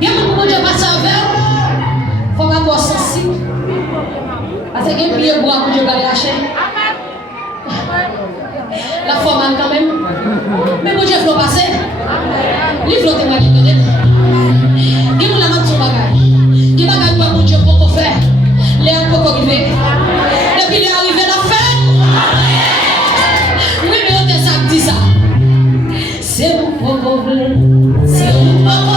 Il y a beaucoup de gens qui passent avec. Il faut avoir sensible. Parce que les pieds bois pour Dieu va lâcher. La forme quand même. Mais pour Dieu, il faut passer. Il faut témoigner de Dieu. Il faut la mettre sur bagage. Il va gagner pour Dieu pour faire. Les encore arrivés. Depuis les arrivés, la fête. Oui, mais on te ça dit ça. C'est mon pauvre. C'est mon pauvre.